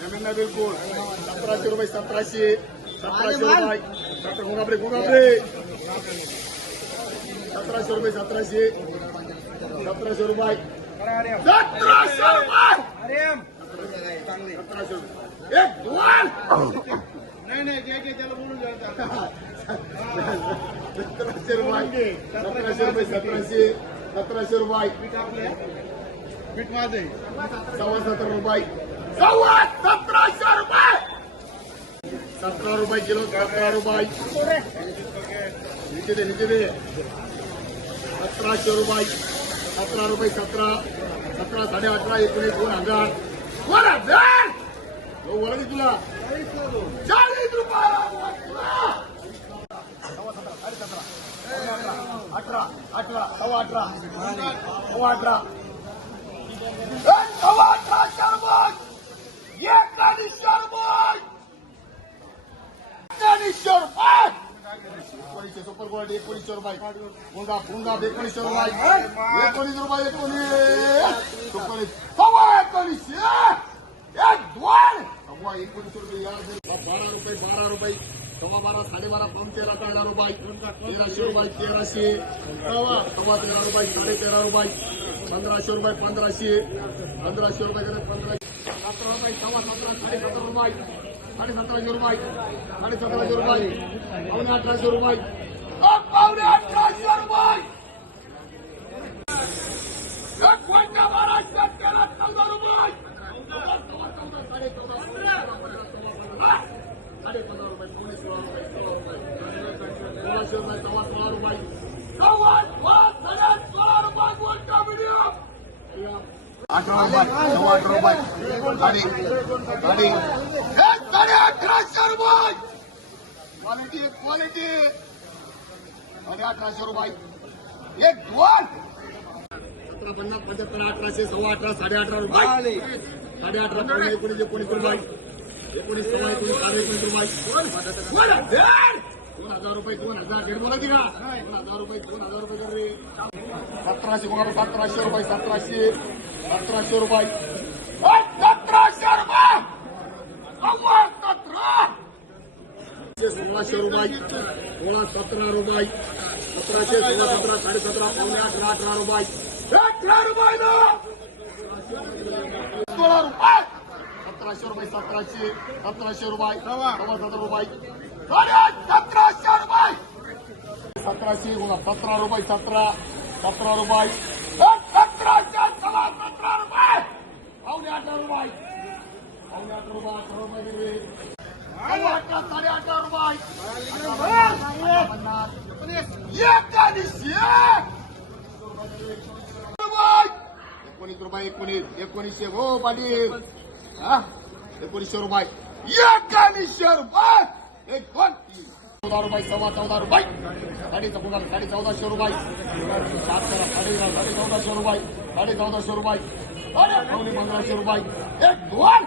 जमीन नाही बिलकुल सतराशे रुपये सतराशे सतराशे रुपये सतरा गुंगाबरे गुंगाबरे सतराशे रुपये सतराशे सतराशे रुपये सतराशे रुपये सतराशे रुपये एक दोन नाही नाही घे घे त्याला बोलून द्या आता. सतराशे रुपये सतराशे रुपये सतराशे सतराशे रुपये पीठ माझे सव्वा सतरा रुपये. सव्वा सतराशे रुपये! सतरा रुपये किलो सतरा रुपये. नीचे दे नीचे दे. सतराशे रुपये. सतरा रुपये सतरा. सतरा साडे अठरा एकोणीस दोन हजार. दोन हजार! हो, बोला की तुला. चाळीस रुपये! अठरा अठरा सव्वा अठरा. सव्वा अठरा. ಎಪ್ಪತ್ತು ಸೂಪರ್ ಗೋಲ್ಡ್ ಎಪ್ಪತ್ತು ರೂಪಾಯಿ ಗುಂಡಾ ಗುಂಡಾ ಎಪ್ಪತ್ತು ರೂಪಾಯಿ ಎಪ್ಪತ್ತು ರೂಪಾಯಿ ಎಪ್ಪತ್ತು ಸೂಪರ್ ತವ ಎಪ್ಪತ್ತು ತವ ಎಪ್ಪತ್ತು ರೂಪಾಯಿ ಬಾರ ರೂಪಾಯಿ ಬಾರ ರೂಪಾಯಿ સવા બારા સાડી બારા ત્રણ તેરા ત્રણ હજાર રૂપાય તેરાશી રૂપાય તેરાશી સવા સવા તેરા રૂપાય સાડી તેરા રૂપાય પંદરાશી રૂપાય साडे सतराशे रुपये साडे सतराशे रुपये पावणे अठराशे रुपये अ, पावणे अठराशे रुपये एक क्विंटल महाराष्ट्रात तेरा चौदा रुपये चौदा, चौदा, चौदा, साडे चौदा, पंधरा, पंधरा, चौदा, पंधरा. साडे पंधरा रुपये पावणे सोळा रुपये सोळा रुपये सोळाशे रुपये सव्वा सोळा रुपये सव्वा सोळा साडे सोळा रुपये क्विंटल मिडियम अठरा रुपये सव्वा अठरा रुपये साडे साडे हे साडे अठराशे रुपये. क्वालिटी क्वालिटी साडे अठराशे रुपये. एक दोन. सतरा पन्नास पंच्याहत्तर अठराशे सव्वा अठरा साडे अठरा रुपये. साडे अठरा पावणे एकोणीस एकोणीस रुपये. एकोणीस सव्वा एकोणीस साडे एकोणीस रुपये. दोन हजार रुपये दोन हजार. दीड बोलायची का दोन हजार रुपये दोन हजार रुपये कर रे. सतराशे बघा सतराशे रुपये सतराशे. सतराशे रुपये. सतराशे रुपये. सोळाशे रुपये सोळा सतरा रुपये सतराशे सोळा सतरा साडे सतरा पावणे अठरा अठरा रुपये. अठरा रुपये सोळा रुपये. सतराशे रुपये सतराशे सतराशे रुपये सव्वा सतरा रुपये. सतराशे रुपये! सतराशे बघा सतरा रुपये सतरा सतरा रुपये. सतराशे सव्वा सतरा रुपये. पावणे अठरा रुपये. पावणे अठरा रुपये अठरा रुपये गेले अठरा साडे अठरा रुपये एकोणीस रुपये एकोणीस एकोणीसशे हो पाटील हा एकोणीसशे रुपये. एकोणीसशे रुपये एक दोन तीन चौदा रुपये. सव्वा चौदा रुपये. साडे चौदा साडे चौदाशे रुपये सात करा साडे साडे चौदाशे रुपये साडे चौदाशे रुपये साडे पंधराशे रुपये. एक दोन.